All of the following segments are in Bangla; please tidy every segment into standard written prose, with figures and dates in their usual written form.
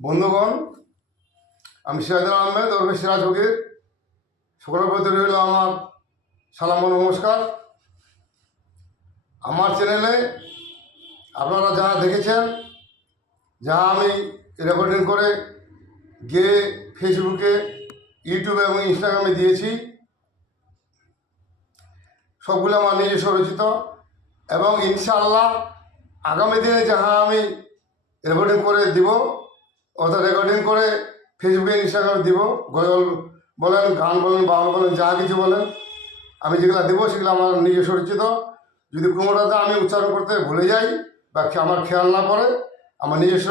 বন্ধুগণ, আমি সিরাজুল আহমেদ ওরফে সিরাজ ফকির। সকলের প্রতি রইল আমার সালাম ও নমস্কার। আমার চ্যানেলে আপনারা যারা দেখেছেন, যা আমি রেকর্ডিং করে গিয়ে ফেসবুকে, ইউটিউবে এবং ইনস্টাগ্রামে দিয়েছি, সবগুলো আমার নিজস্ব রচিত। এবং ইনশাআল্লাহ আগামী দিনে যাহা আমি রেকর্ডিং করে দিব, অর্থাৎ রেকর্ডিং করে ফেসবুকে ইনস্টাগ্রামে দিব, গজল বলেন, গান বলেন, বাউল বলেন, যা কিছু বলেন, আমি যেগুলো দেবো সেগুলো আমার নিজস্ব রচিত। যদি কোনোটাতে আমি উচ্চারণ করতে ভুলে যাই বা আমার খেয়াল না পড়ে, আমার নিজস্ব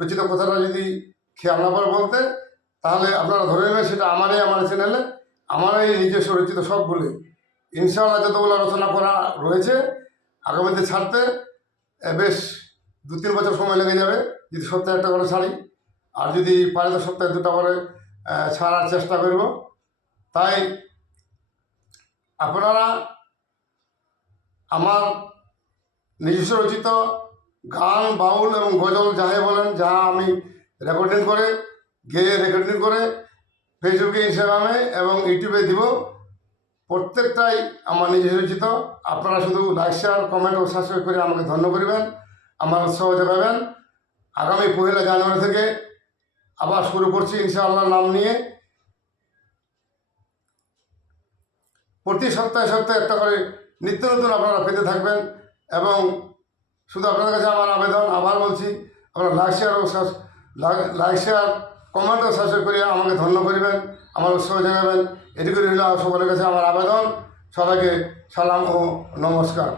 রচিত কথাটা যদি খেয়াল না পড়ে বলতে, তাহলে আপনারা ধরে নেবেন সেটা আমার চ্যানেলে আমার এই নিজস্ব রচিত সবগুলি। ইনশাআল্লাহ যতগুলো রচনা করা রয়েছে আগামীতে ছাড়তে বেশ 2-3 বছর সময় লেগে যাবে, যদি সপ্তাহে একটা করে ছাড়ি, আর যদি পারে তো সপ্তাহে 2টা করে ছাড়ার চেষ্টা করব। তাই আপনারা আমার নিজস্ব রচিত গান, বাউল এবং গজল যাই বলেন, যা আমি রেকর্ডিং করে গেয়ে রেকর্ডিং করে ফেসবুকে, ইনস্টাগ্রামে এবং ইউটিউবে দিব, প্রত্যেকটাই আমার নিজস্ব রচিত। আপনারা শুধু লাইক, শেয়ার, কমেন্ট ও সাবস্ক্রাইব করে আমাকে ধন্য করিবেন, আমার উৎসাহ জানাবেন। আগামী 1 জানুয়ারি থেকে আবার শুরু করছি ইনশাআল্লাহ নাম নিয়ে। প্রতি সপ্তাহে একটা করে নিত্য নতুন আপনারা পেতে থাকবেন। এবং শুধু আপনাদের কাছে আমার আবেদন, আবার বলছি, আপনারা লাইক শেয়ার কমেন্ট ও সাবস্ক্রাইব করে আমাকে ধন্য করিবেন, আমার উৎসাহ জানাবেন। এটুকু রইল সকলের কাছে আমার আবেদন। সবাইকে সালাম ও নমস্কার।